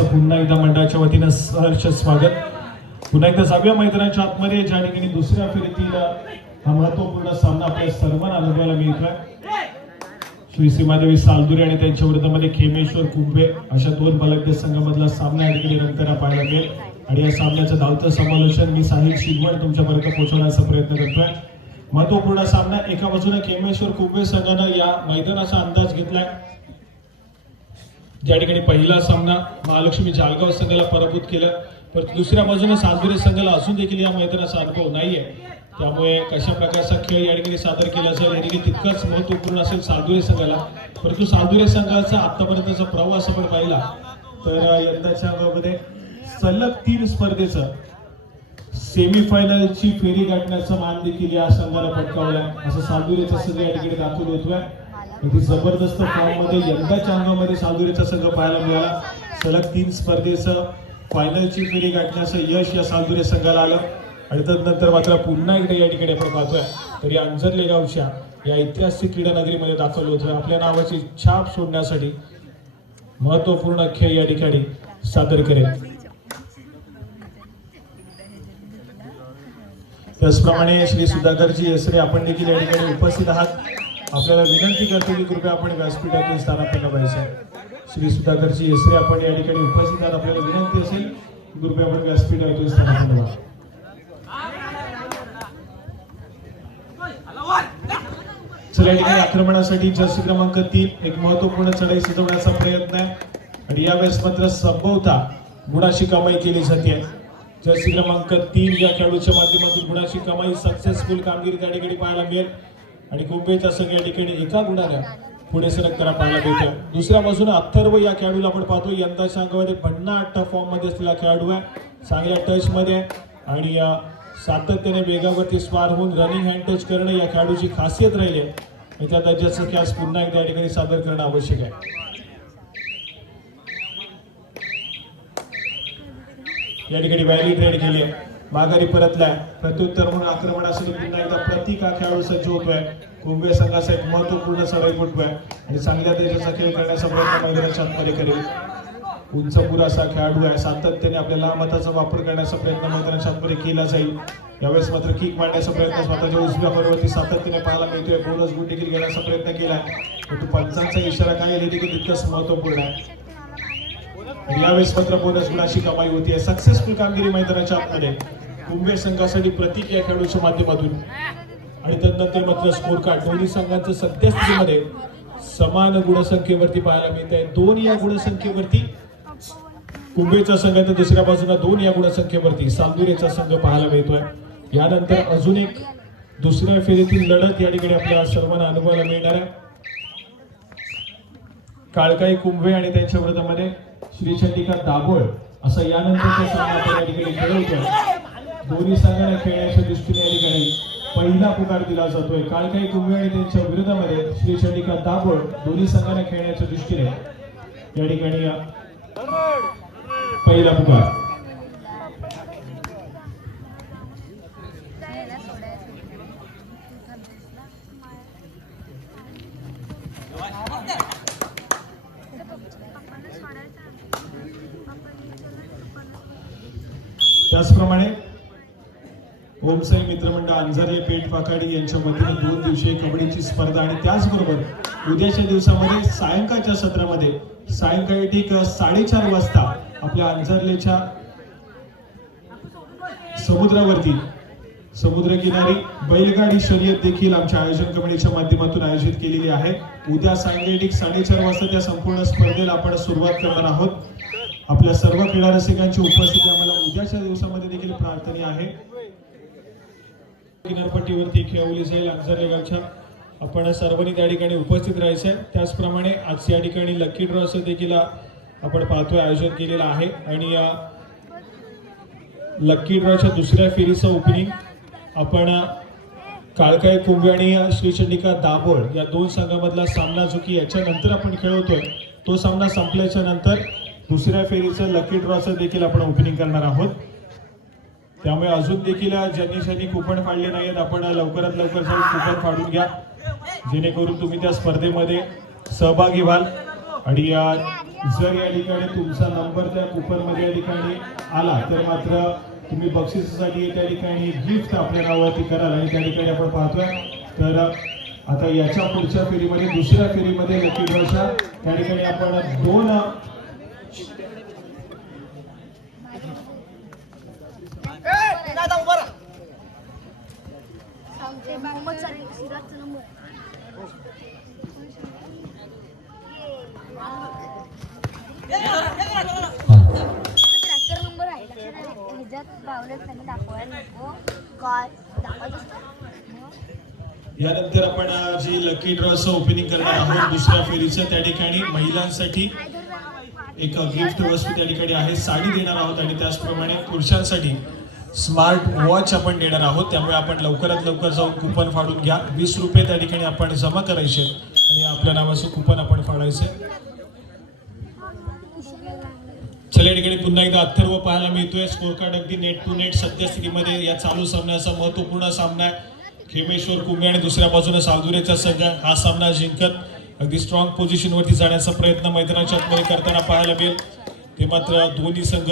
तुमचं पुन्हा एकदा मंडळाच्या वतीनं सहर्ष स्वागत. पुन्हा एकदा 6व्या मैदानाच्या आतमध्ये ज्या ठिकाणी दुसऱ्या फेरीतील हा महत्वपूर्ण सामना आपल्या सर्वांना अनुभवायला मिळतोय. श्री सीमादेवी सालदुरे आणि त्यांच्या विरोधामध्ये खेमेश्वर कुंभे अशा दोन बलाढ्य संघामधला सामना या ठिकाणी रंगताना पाहायला मिळेल. आणि या सामन्याचं धावतं समालोचन मी साहिल शिगवण तुमच्यापर्यंत पोहोचवण्याचा प्रयत्न करतोय. महत्वपूर्ण सामना एका बाजूने खेमेश्वर कुंभे संघानं या मैदानाचा अंदाज घेतलाय. ज्या ठिकाणी पहिला सामना महालक्ष्मी जालगाव संघाला पराभूत केलं, परंतु दुसऱ्या बाजूने सालदुरे संघाला असून देखील या मैदानाचा अनुभव नाहीये. त्यामुळे कशा प्रकारचा खेळ या ठिकाणी सादर केला जाईल या ठिकाणी तितकंच महत्वपूर्ण असेल सालदुरे संघाला. परंतु सालदुरे संघाचा आतापर्यंतचा प्रवास आपण पाहिला तर यंदाच्या अंगामध्ये सलग 3 स्पर्धेचं सेमीफायनलची फेरी गाठण्याचा मान देखील या संघाला पटकावला, असं सालदुरेचा संघ या ठिकाणी दाखल होतोय. अगदी जबरदस्त फॉर्म मध्ये यंदाच्या अंगामध्ये सालदुरेचा संघ पाहायला मिळाला. सलग 3 स्पर्धेचं फायनलची फेरी गाठण्याचं यश या सालदुरे संघाला आलं. आणि त्यानंतर मात्र पुन्हा एकदा या ठिकाणी आपण पाहतोय तर या अंजरले गावच्या या ऐतिहासिक क्रीडा नगरीमध्ये दाखल होतोय. आपल्या नावाची छाप सोडण्यासाठी महत्वपूर्ण खेळ या ठिकाणी सादर करेल. त्याचप्रमाणे श्री सुधाकरजी यसरे आपण देखील या ठिकाणी उपस्थित आहात. आपल्याला विनंती करतो की कृपया आपण व्यासपीठातून स्थानापन्न व्हायचं. श्री सुधाकरजी यसरे आपण या ठिकाणी उपस्थित आहात. आपल्याला विनंती असेल की कृपया आपण व्यासपीठातून स्थानापन्न व्हा. चला, या ठिकाणी आक्रमणासाठी जर्सी क्रमांक 3 एक महत्वपूर्ण चढाई सजवण्याचा प्रयत्न आहे आणि यावेळेस मात्र संभवता गुणाची कमाई केली जाते. जर्सी क्रमांक 3 या खेळाडूच्या माध्यमातून गुणाची कमाई सक्सेसफुल कामगिरी त्या ठिकाणी पाहायला मिळेल आणि कुंभेचा संघ या ठिकाणी एका गुणाने पुढे सरकताना पाहायला मिळतो. दुसऱ्या बाजूने अथर्व या खेळाडूला आपण पाहतो यंदाच्या अंगामध्ये भन्नाट फॉर्म मध्ये असलेला खेळाडू आहे. चांगल्या टच मध्ये आणि सातत्याने वेगावरती स्वार होऊन रनिंग हँड टच करणं या खेळाडूची खासियत राहिली आहे. त्या दर्जाचं कॅच पुन्हा एकदा या ठिकाणी सादर करणं आवश्यक आहे. या ठिकाणी व्हॅली ट्रेड केली आहे, माघारी परतलाय. प्रत्युत्तर म्हणून आक्रमणासाठी पुन्हा एकदा प्रतीक हा खेळाडू सज्ज होतोय. कुंभे संघाचा एक महत्वपूर्ण चढाई फुटतोय आणि चांगल्या दर्जाचा खेळ करण्याचा प्रयत्न मैदानाच्या आतमध्ये करेल. उंच पुरासा खेळाडू आहे, सातत्याने आपल्या लांब हाताचा वापर करण्याचा प्रयत्न मैदानाच्या आतमध्ये केला जाईल. यावेळेस मात्र किक मारण्याचा प्रयत्न स्वतःच्या उजव्या फरवरती सातत्याने पाहायला मिळतोय. बोनस गुण देखील घेण्याचा प्रयत्न केलाय, परंतु पंचांचा इशारा काय आहे देखील तितकंच महत्वपूर्ण आहे. यावेळेस मात्र बोनस गुणाची कमाई होती आहे. सक्सेसफुल कामगिरी मैदानाच्या आतमध्ये कुंभे संघासाठी प्रतीक या खेळाडूच्या माध्यमातून. आणि त्यानंतर मात्र स्कोर कार्ड दोन्ही संघांचं सद्यस्थितीमध्ये समान गुणसंख्येवरती पाहायला मिळत आहे. 2 या गुणसंख्येवरती कुंभेचा संघ तर दुसऱ्या बाजूला 2 या गुणसंख्येवरती सालदुरेचा संघ पाहायला मिळतोय. यानंतर अजून एक दुसऱ्या फेरीतील लढत या ठिकाणी आपल्याला सर्वांना अनुभवायला मिळणार आहे. काळकाई कुंभे आणि त्यांच्या विरोधामध्ये श्रीचंडिका दाभोळ असं यानंतरचा सामना आपण या ठिकाणी खेळवतोय. दोन्ही संघांना खेळण्याच्या दृष्टीने या ठिकाणी पहिला पुकार दिला जातोय. काळकाई कुंभे आणि त्यांच्या विरोधामध्ये श्रीचंडिका दाभोळ दोन्ही संघांना खेळण्याच्या दृष्टीने या ठिकाणी पहिला पुकार. त्याचप्रमाणे ओमसाई मित्रमंडळ अंजारले पेठ पाकाडी यांच्या वतीने 2 दिवसीय कबड्डीची स्पर्धा आणि त्याचबरोबर उद्याच्या दिवसामध्ये सायंकाळच्या सत्रामध्ये सायंकाळी ठीक 4:30 वाजता आपल्या अंजारलेच्या समुद्रावरती समुद्रकिनारी बैलगाडी शर्यत देखील आमच्या आयोजन कमिटीच्या माध्यमातून आयोजित केलेली आहे. उद्या सायंकाळी ठीक 4:30 वाजता त्या संपूर्ण स्पर्धेला आपण सुरुवात करणार आहोत. आपल्या सर्व क्रीडा रसिकांची उपस्थिती आम्हाला उद्याच्या दिवसामध्ये देखील प्रार्थनीय आहे. किनारपट्टीवरती खेळवली जाईल अंजरले गावच्या. आपण सर्वांनी त्या ठिकाणी उपस्थित राहायचं आहे. त्याचप्रमाणे आज या ठिकाणी लकी ड्रॉचं देखील आपण पाहतोय आयोजन केलेलं आहे आणि लकी ड्रॉच्या दुसऱ्या फेरीचं ओपनिंग आपण काळकाई कुंभे आणि श्रीचंडिका दाभोळ या 2 संघामधला सामना जो की याच्यानंतर आपण खेळवतोय तो सामना संपल्याच्या नंतर दुसऱ्या फेरीचं लकी ड्रॉचं देखील आपण ओपनिंग करणार आहोत. त्यामुळे अजून देखील ज्यांनी कुपन फाडले नाहीत आपण लवकरात लवकर जाऊन कुपन फाडून घ्या जेणेकरून तुम्ही त्या स्पर्धेमध्ये सहभागी व्हाल आणि जर या ठिकाणी तुमचा नंबर त्या कुपन मध्ये या ठिकाणी आला तर मात्र तुम्ही बक्षिसासाठी त्या ठिकाणी गिफ्ट आपल्या नावावरती कराल आणि त्या ठिकाणी आपण पाहतोय तर आता याच्या पुढच्या फेरीमध्ये दुसऱ्या फेरीमध्ये लकी ड्रॉच्या त्या ठिकाणी आपण दोन यानंतर आपण जी लकी ड्रॉचं ओपनिंग करणार आहोत दुसऱ्या फेरीचं त्या ठिकाणी महिलांसाठी एक गिफ्ट वस्तू त्या ठिकाणी आहे, साडी देणार आहोत आणि त्याचप्रमाणे पुरुषांसाठी स्मार्ट वॉच आपण देणार आहोत. त्यामुळे आपण लवकरात लवकर जाऊन कुपन फाडून घ्या. 20 रुपये त्या ठिकाणी आपण जमा करायचे आणि आपल्या नावाचं कुपन आपण फाडायचं. चला या ठिकाणी पुन्हा एकदा अथर्व पाहायला मिळतोय. स्कोर कार्ड अगदी नेट टू नेट सद्यस्थितीमध्ये या चालू सामन्याचा महत्वपूर्ण सामना आहे. खेमेश्वर कुंभे आणि दुसऱ्या बाजूने सावधुरेचा संघ हा सामना जिंकत अगदी स्ट्रॉंग पोझिशनवरती जाण्याचा प्रयत्न मैदानाच्या आतमध्ये करताना पाहायला मिळेल. ते मात्र दोन्ही संघ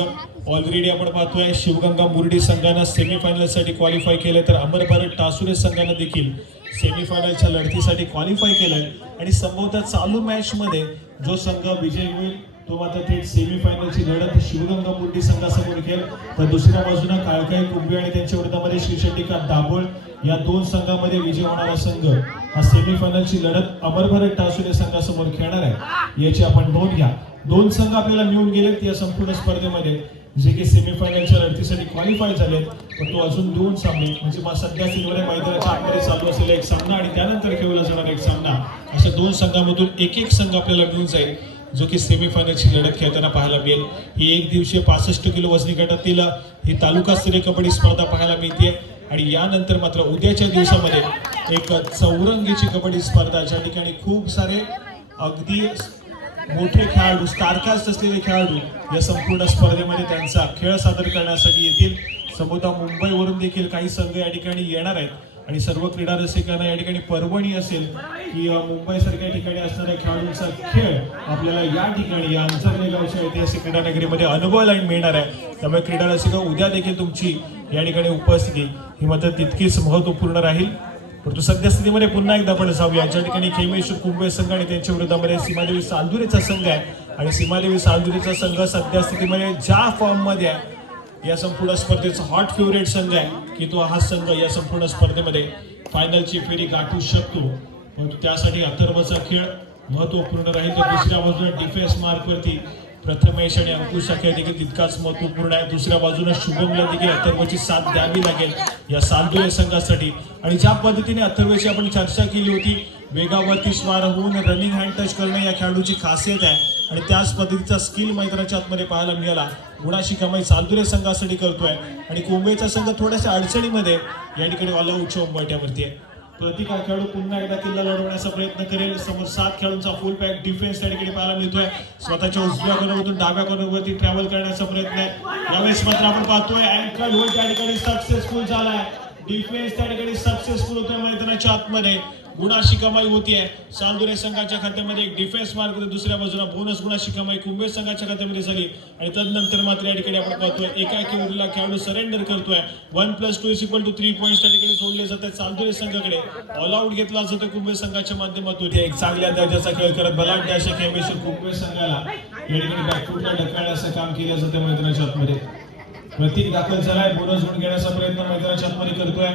ऑलरेडी आपण पाहतोय शिवगंगा मुरडी संघानं सेमीफायनलसाठी क्वालिफाय केलंय तर अमर भारत टासुरे संघानं देखील सेमीफायनलच्या लढतीसाठी क्वालिफाय केलंय आणि संभवतः चालू मॅच मध्ये जो संघ विजयी होईल तो मात्र थेट सेमीफायनलची लढत शिवगंगा मुरडी संघासमोर खेळ. तर दुसऱ्या बाजूला काळकाई कुंभे आणि त्यांच्या विरोधामध्ये श्रीशंडिका दाभोळ या दोन संघांमध्ये विजय होणारा संघ हा सेमीफायनलची लढत अमर भारत टासुरे संघासमोर खेळणार आहे. याची आपण नोंद घ्या. दोन संघ आपल्याला मिळून गेलेत या संपूर्ण स्पर्धेमध्ये जे की सेमीफायनलच्या लढतीसाठी क्वालिफाय झालेत. पण तो अजून दोन सामने म्हणजे सध्या सिल्वर मैदानाच्या आतमध्ये चालू असलेला एक सामना आणि त्यानंतर खेळला जाणारा एक सामना अशा दोन संघांमधून एक एक संघ आपल्याला मिळून जाईल जो की सेमीफायनलची लढत खेळताना पाहायला मिळेल. ही एक दिवसीय 65 किलो वजनी गटातील ही तालुकास्तरीय कबड्डी स्पर्धा पाहायला मिळते आणि यानंतर मात्र उद्याच्या दिवसामध्ये एक चौरंगीची कबड्डी स्पर्धा ज्या ठिकाणी खूप सारे अगदी मोठे खेळाडू स्टारकास्ट असलेले खेळाडू या संपूर्ण स्पर्धेमध्ये त्यांचा खेळ सादर करण्यासाठी येतील. संभवतः मुंबईवरून देखील काही संघ या ठिकाणी येणार आहेत आणि सर्व क्रीडा रसिकांना या ठिकाणी पर्वणी असेल की मुंबईसारख्या ठिकाणी असणाऱ्या खेळाडूंचा खेळ आपल्याला या ठिकाणी या अंतर्गत गावच्या ऐतिहासिक क्रीडा नगरीमध्ये अनुभवायला मिळणार आहे. त्यामुळे क्रीडा रसिक उद्या देखील तुमची या ठिकाणी उपस्थिती ही मात्र तितकीच महत्त्वपूर्ण राहील. परंतु सद्यस्थितीमध्ये पुन्हा एकदा आपण जाऊया ज्या ठिकाणी खेमेश्वर कुंभे संघ आणि त्यांच्या विरोधामध्ये सीमादेवी सालदुरेचा संघ आहे आणि सीमादेवी सालदुरेचा संघ सद्यस्थितीमध्ये ज्या फॉर्म मध्ये आहे या संपूर्ण स्पर्धेचा हॉट फेवरेट संघ आहे की तो हा संघ या संपूर्ण स्पर्धेमध्ये फायनलची फेरी गाठू शकतो. परंतु त्यासाठी अथर्वचा खेळ महत्त्वपूर्ण राहील. तर दुसऱ्या बाजूला डिफेन्स मार्कवरती प्रथमेश आणि अंकुश खेळ देखील तितकाच महत्त्वपूर्ण आहे. दुसऱ्या बाजूला शुभमला देखील अथर्वची साथ द्यावी लागेल या सालदुरे संघासाठी. आणि ज्या पद्धतीने अथर्वची आपण चर्चा केली होती वेगावरती स्वार होऊन रनिंग हँड टच करणं या खेळाडूची खासियत आहे आणि त्याच पद्धतीचा स्किल मैदानाच्या आतमध्ये पाहायला मिळाला. गुणाशी कमाई सालदुरे संघासाठी करतोय आणि कुंभेचा संघ थोड्याशा अडचणीमध्ये या ठिकाणी ऑल आऊटच्या उंबरठ्यावरती आहे. प्रत्येक खेळाडू पुन्हा एकदा किल्ला लढवण्याचा प्रयत्न करेल. समोर 7 खेळाडूंचा फुल पॅक डिफेन्स त्या ठिकाणी पाहायला मिळतोय. स्वतःच्या उजव्या कॉर्नरमधून डाव्या कॉर्नरवरती ट्रॅव्हल करण्याचा प्रयत्न आहे. यावेळेस मात्र आपण पाहतोय अँकल होल्ड त्या ठिकाणी सक्सेसफुल झालाय. डिफेन्स त्या ठिकाणी सक्सेसफुल होतोय मैदानाच्या आतमध्ये. गुणाशी कमाई होतीये सालदुरे संघाच्या खात्यामध्ये. एक डिफेन्स मार्क होते दुसऱ्या बाजूला बोनस गुणाशी कमाई कुंभे संघाच्या खात्यामध्ये झाली आणि तदनंतर मात्र या ठिकाणी आपण पाहतोय एकाएकी उरलेला खेळाडू सरेंडर करतोय. 1+2 = 3 पॉईंट्स त्या ठिकाणी सोडले जातात सालदुरे संघाकडे. ऑल आउट घेतला जातो कुंभे संघाच्या माध्यमातून. एक चांगल्या दर्जाचा खेळ करत बलाढ्य अशा खेमेश्वर कुंभे संघाला या ठिकाणी बॅकफुटला ढकलण्याचं काम केलं जातं मैदानाच्या आतमध्ये. प्रतीक दाखल झालाय. बोनस गुण घेण्याचा प्रयत्न मैदानाच्या आतमध्ये करतोय.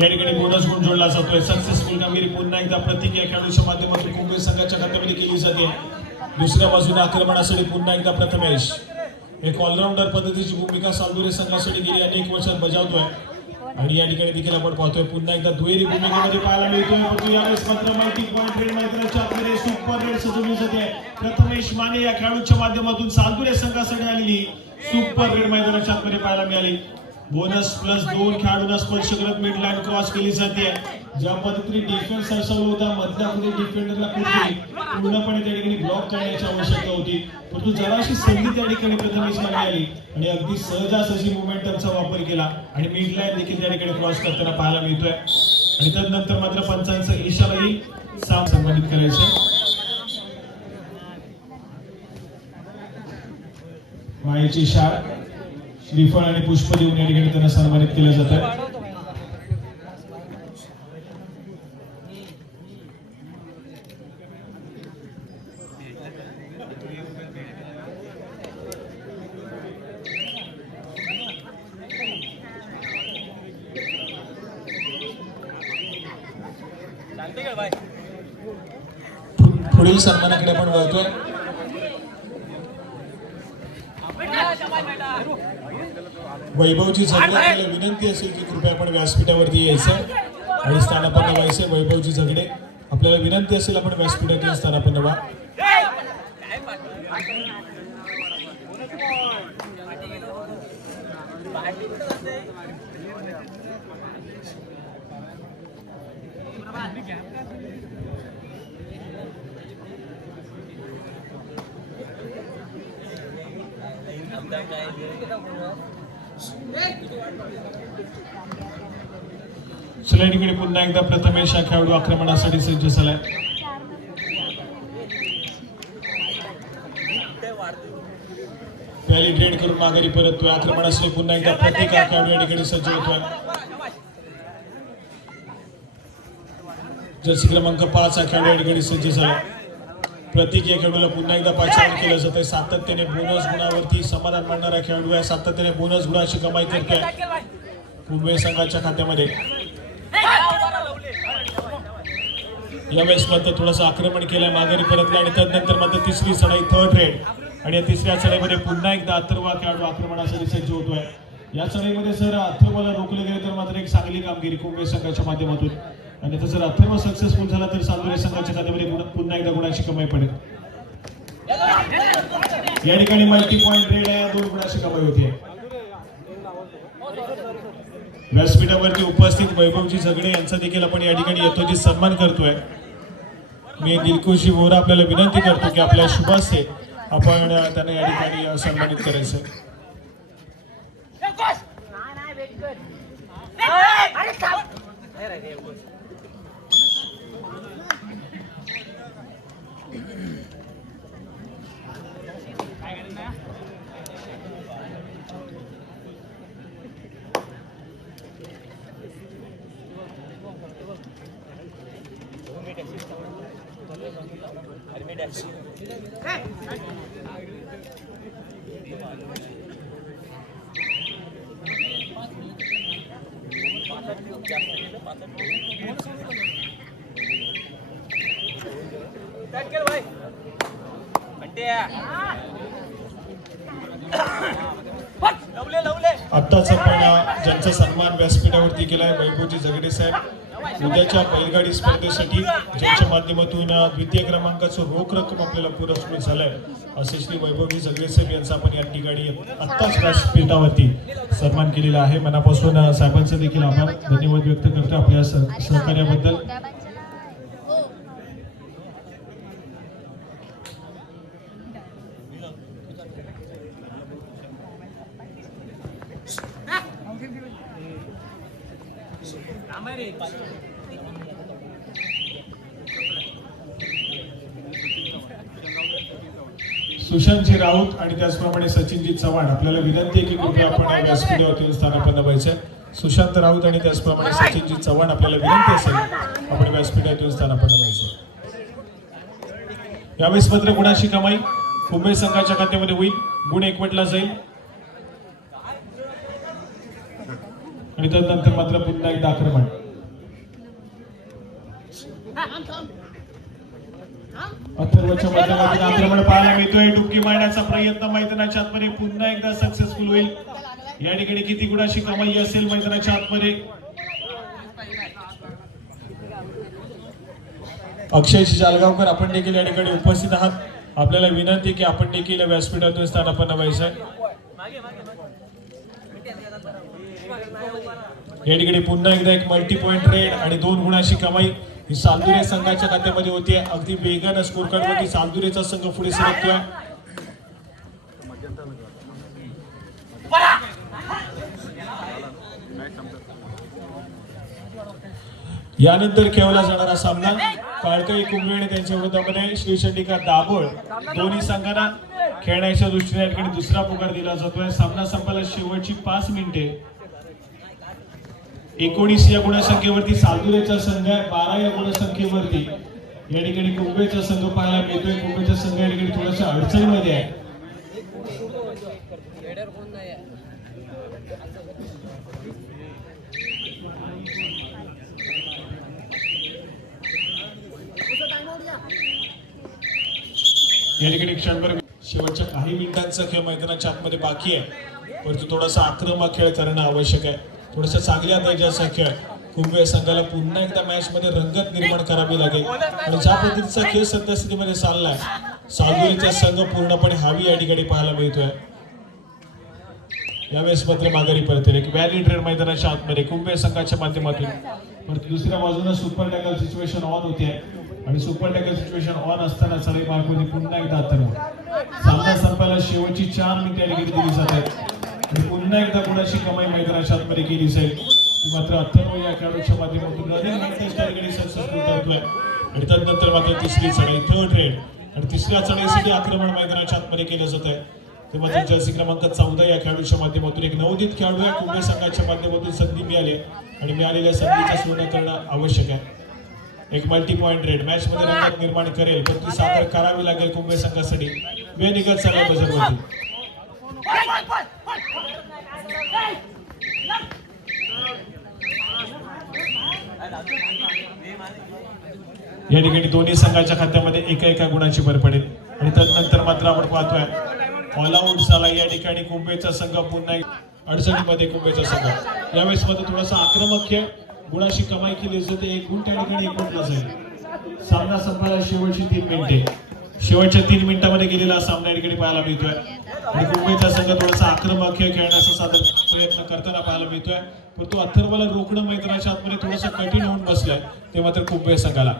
या ठिकाणी बोनस गुण जोडला जातोय. सक्सेसफुल कामगिरी पुन्हा एकदा प्रतीक या खेळाडूच्या माध्यमातून कुंभे संघाच्या खात्यामध्ये केली जाते. दुसऱ्या बाजूने आक्रमणासाठी पुन्हा एकदा प्रथमेश एक ऑलराऊंडर पद्धतीची भूमिका सालदुरे संघासाठी गेली अनेक वर्षात बजावतोय आणि या ठिकाणी देखील आपण पाहतोय पुन्हा एकदा दुहेरी भूमिकेमध्ये पाहायला मिळतोय. परंतु यावेळेस मात्र मल्टी पॉइंट रेड मैदानाच्या आतमध्ये सुपर रेड सजवली जाते. प्रथमेश माने या खेळाडूच्या माध्यमातून सालदुरे संघासाठी आलेली सुपर रेड मैदानाच्या आतमध्ये पाहायला मिळाली. बोनस +2 खेळाडूंना स्पर्श करत मिड लाईन क्रॉस केली जाते. ज्या पद्धतीने डिफेन्स सरसवला होता मधल्या डिफेंडरला पूर्णपणे त्या ठिकाणी ब्लॉक करण्याची आवश्यकता होती, परंतु जराशी संधी त्या ठिकाणी प्रथमेश मागे आली आणि अगदी सहजासहजी मोमेंटमचा वापर केला आणि मिड लाईन देखील त्या ठिकाणी क्रॉस करताना पाहायला मिळतोय आणि त्यानंतर मात्र पंचांचा इशारा येईल सन्मानित करायचे. मायेची शाळ श्रीफळ आणि पुष्प देऊन या ठिकाणी त्यांना सन्मानित केलं जात आहे. पुढील सन्मानाकडे आपण वळतोय. वैभवची झगडे आपल्याला विनंती असेल की कृपया आपण व्यासपीठावरती यायचं आणि स्थानापन्न व्हायचं. वैभवची झगडे आपल्याला विनंती असेल आपण व्यासपीठातील स्थानापन्न व्हा. सलाईकडे पुन्हा एकदा प्रथमेश हा खेळाडू आक्रमणासाठी सज्ज झालाय. पॅली ट्रेड करून माघारी परततोय. आक्रमणासाठी पुन्हा एकदा प्रत्येक हा खेळाडू या ठिकाणी सज्ज होतोय. जर्सी क्रमांक 5 हा खेळाडू या ठिकाणी सज्ज झाला. प्रत्येक या खेळाडूला पुन्हा एकदा पाचारण केलं जातंय. सातत्याने बोनस गुणावरती समाधान मानणारा खेळाडू आहे. सातत्याने बोनस गुणाची कमाई करतोय कुंभे संघाच्या खात्यामध्ये. यावेळेस मात्र थोडंसं आक्रमण केलंय, माघारी परतलं आणि त्यानंतर मात्र तिसरी चढाई थर्ड रेड आणि या तिसऱ्या चढाईमध्ये पुन्हा एकदा अथर्व खेळाडू आक्रमणासाठी सज्ज होतोय. या चढाईमध्ये जर अथर्वला रोखले गेले तर मात्र एक चांगली कामगिरी कुंभे संघाच्या माध्यमातून आणि जर अथर्व सक्सेसफुल झाला तर सातोरे संघाच्या खात्यामध्ये पुन्हा एकदा गुणाची कमाई पडेल. या ठिकाणी मल्टी पॉइंट रेड आहे, 2 गुणाची कमाई होती. व्यासपीठावरती उपस्थित वैभवजी झगडे यांचा देखील आपण या ठिकाणी यथोचित सन्मान करतोय. मी दिलखुशी वोरा आपल्याला विनंती करतो की आपल्या शुभास्ते आपण त्यांना या ठिकाणी सन्मानित करायचं. आत्ताच आपण ज्यांचा सन्मान व्यासपीठावरती केलाय वैभवजी झगडे साहेब, उद्याच्या बैलगाडी स्पर्धेसाठी ज्यांच्या माध्यमातून द्वितीय क्रमांकाचं रोख रक्कम आपल्याला पुरस्कृत झालंय असे श्री वैभवजी झगडे साहेब यांचा आपण या ठिकाणी आत्ताच व्यासपीठावरती सन्मान केलेला आहे. मनापासून साहेबांचा देखील आभार धन्यवाद व्यक्त करतो आपल्या सहकार्याबद्दल. सुशांतजी राऊत आणि त्याचप्रमाणे सचिनजी चव्हाण आपल्याला विनंती आहे की कृपया आपण व्यासपीठावरती स्थानापन्न व्हायचं. सुशांत राऊत आणि त्याचप्रमाणे सचिनजी चव्हाण आपल्याला विनंती असेल आपण व्यासपीठातून स्थानापन्न व्हायचं. यावेळेस मात्र गुणाची कमाई कुंभे संघाच्या खात्यामध्ये होईल. गुण एकवटला जाईल आणि त्यानंतर मात्र पुन्हा एकदा आक्रमण. अथर्वच्या माध्यमातून आक्रमण पाहायला मिळतोय. डुबकी मारण्याचा प्रयत्न मैदानाच्या आतमध्ये पुन्हा एकदा सक्सेसफुल होईल. या ठिकाणी किती गुणाची कमाई असेल मैदानाच्या आतमध्ये. अक्षयजी जालगावकर आपण देखील या ठिकाणी उपस्थित आहात. आपल्याला विनंती की आपण देखील व्यासपीठातून स्थानापन्न व्हायचं आहे. या ठिकाणी पुन्हा एकदा एक मल्टी पॉइंट रेड आणि 2 गुणाची कमाई ही सालदुरे संघाच्या खात्यामध्ये होती. अगदी वेगानं स्कोर कार्डवरती सालदुरेचा संघ पुढे सरकतोय. यानंतर खेळला जाणारा सामना काळकाई कुंभे आणि त्यांच्या विरोधामध्ये श्री चंडिका दाभोळ दोन्ही संघांना खेळण्याच्या दृष्टीने या ठिकाणी दुसरा पुकार दिला जातोय. सामना संपायला शेवटची 5 मिनिटे. 19 या गुणसंख्येवरती सालदुरेचा संघ आहे. 12 या गुणसंख्येवरती या ठिकाणी कुंभेचा संघ पाहायला मिळतोय. कुंभेचा संघ या ठिकाणी थोडासा अडचणीमध्ये आहे. या ठिकाणी क्षणभर शेवटच्या काही मिनिटांचा खेळ मैदानाच्या आतमध्ये बाकी आहे, परंतु थोडासा आक्रमक खेळ करणं आवश्यक आहे. थोडासा चांगल्या दर्जाचा खेळ कुंभे संघाला पुन्हा एकदा मॅच मध्ये रंगत निर्माण करावी लागेल. आणि ज्या पद्धतीचा खेळ सद्यस्थितीमध्ये चाललाय सालदुरेचा संघ पूर्णपणे हावी या ठिकाणी पाहायला मिळतोय. यावेळेस मात्र माघारी परतले की व्हॅली ट्रेड मैदानाच्या आतमध्ये कुंभे संघाच्या माध्यमातून. परंतु दुसऱ्या बाजूने सुपर टॅकल सिच्युएशन ऑन होते आणि सुपर टॅकल सिच्युएशन ऑन असताना सारे मार्कमध्ये पुन्हा एकदा सामना संपायला शेवटची 4 मिनिटे या ठिकाणी दिली जात आहेत आणि पुन्हा एकदा गुणाची कमाई मैदानाच्या आतमध्ये केली जाईल. मात्र अथर्व या खेळाडूच्या माध्यमातून सक्सेसफुल ठरतोय. आणि त्यानंतर मात्र तिसरी चढाई थर्ड रेड आणि तिसऱ्या चढाईसाठी आक्रमण मैदानाच्या आतमध्ये केलं जात आहे. ते मात्र जर्सी क्रमांक 14 या खेळाडूच्या माध्यमातून एक नवोदित खेळाडू आहे. कुंभे संघाच्या माध्यमातून संधी मिळाली आणि मिळालेल्या संधीचं सोनं करणं आवश्यक आहे. एक मल्टी पॉइंट रेड मॅच मध्ये रंगत निर्माण करेल, पण ती सादर करावी लागेल कुंभे संघासाठी. वेळ निघत चालला बजेटवरती. या ठिकाणी दोन्ही संघाच्या खात्यामध्ये एका गुणाची भर पडेल. आणि त्यानंतर मात्र आपण पाहतोय ऑल आउट झाला या ठिकाणी कुंभेचा संघ. पुन्हा अडचणीमध्ये कुंभेचा संघ. यावेळेस मध्ये थोडासा आक्रमक खेळ गुणाची कमाई केली जाते. 1 गुण त्या ठिकाणी 1 गुण जाईल. सामना संपायला शेवटची 3 मिनिटे. शेवटच्या 3 मिनिटांमध्ये गेलेला सामना या ठिकाणी पाहायला मिळतोय आणि कुंभेचा संघ थोडासा आक्रमक खेळ खेळण्याचा सादर प्रयत्न करताना पाहायला मिळतोय, पण तो अथर्वला रोखणं मैदानाच्या आतमध्ये थोडंसं कठीण होऊन बसलंय. ते मात्र कुंभे संघाला.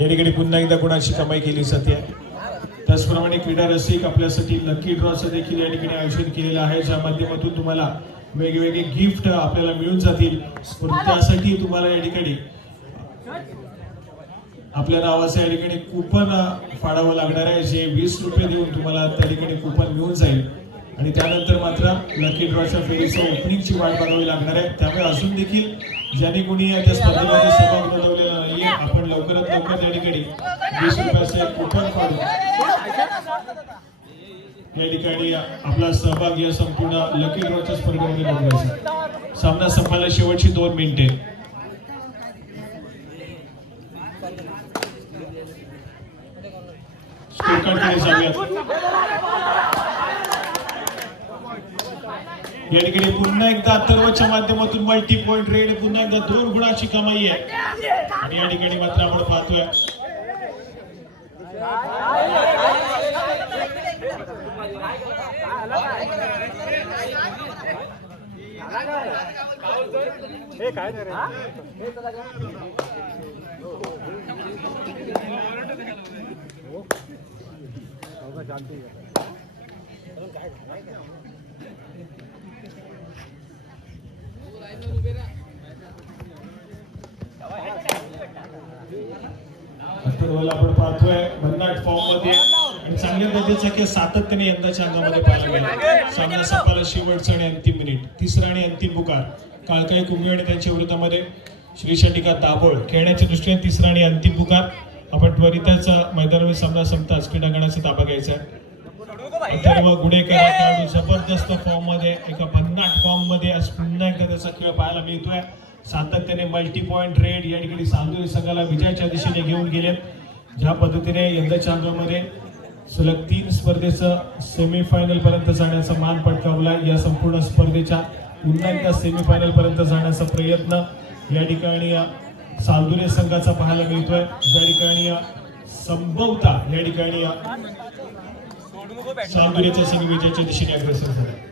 या ठिकाणी पुन्हा एकदा गुणाची कमाई केली जाते. त्याचप्रमाणे क्रीडा रसिक आपल्यासाठी लकी ड्रॉचं देखील या ठिकाणी आयोजन केलेलं आहे, ज्या माध्यमातून तुम्हाला वेगवेगळे गिफ्ट आपल्याला मिळून जातील. त्यासाठी तुम्हाला या ठिकाणी आपल्या नावाचं या ठिकाणी कुपन फाडावं लागणार आहे, जे 20 रुपये देऊन तुम्हाला त्या ठिकाणी कुपन मिळून जाईल. आणि त्यानंतर मात्र लकी ड्रॉच्या फेरीचं ओपनिंगची वाट बघावी लागणार आहे. त्यामुळे अजून देखील ज्यांनी कोणी त्या स्पर्धेमध्ये सहभाग नोंदवलेला नाहीये, आपण लवकरात लवकर त्या ठिकाणी 20 रुपयाचं एक कुपन फाडून या ठिकाणी आपला सहभाग या संपूर्ण लकी ड्रॉच्या स्पर्धेमध्ये नोंदवायचा. सामना संपायला शेवटची 2 मिनिटे. स्कोरकार्डकडे जाऊयात. या ठिकाणी पुन्हा एकदा अथर्वच्या माध्यमातून मल्टी पॉइंट रेड. पुन्हा एकदा 2 गुणाची कमाई आहे आणि या ठिकाणी मात्र आपण पाहतोय अथर्वला आपण पाहतोय भन्नाट फॉर्म मध्ये आणि चांगल्या दर्जाचा खेळ सातत्याने यंदाच्या अंगामध्ये पाहायला मिळाला. सामना संपायला शेवटचा आणि अंतिम मिनिट. तिसरा आणि अंतिम पुकार काळकाई कुंभे आणि त्यांच्या विरोधामध्ये श्री चंडिका दाभोळ. खेळण्याच्या दृष्टीने तिसरा आणि अंतिम पुकार. आपण त्वरितच मैदानावर सामना संपताच क्रीडांगणाचा ताबा घ्यायचा आहे. अथर्व गुडेकर हा खेळाडू जबरदस्त फॉर्म मध्ये, एका भन्नाट फॉर्म मध्ये आज पुन्हा एकदा त्याचा खेळ पाहायला मिळतोय. सातत्याने मल्टी पॉइंट रेड या ठिकाणी सालदुरे संघाला विजयाच्या दिशेने घेऊन गेले. ज्या पद्धतीने यंदाच्या अंगामध्ये सलग 3 स्पर्धेचं सेमीफायनल पर्यंत जाण्याचा मान पटकावला. या संपूर्ण स्पर्धेच्या पुन्हा एकदा सेमीफायनल पर्यंत जाण्याचा प्रयत्न या ठिकाणी सालदुरे संघाचा पाहायला मिळतोय, ज्या ठिकाणी संभवता या ठिकाणी सामगिरीच्या संघ विजयाच्या दिशेने अग्रेसर झाला.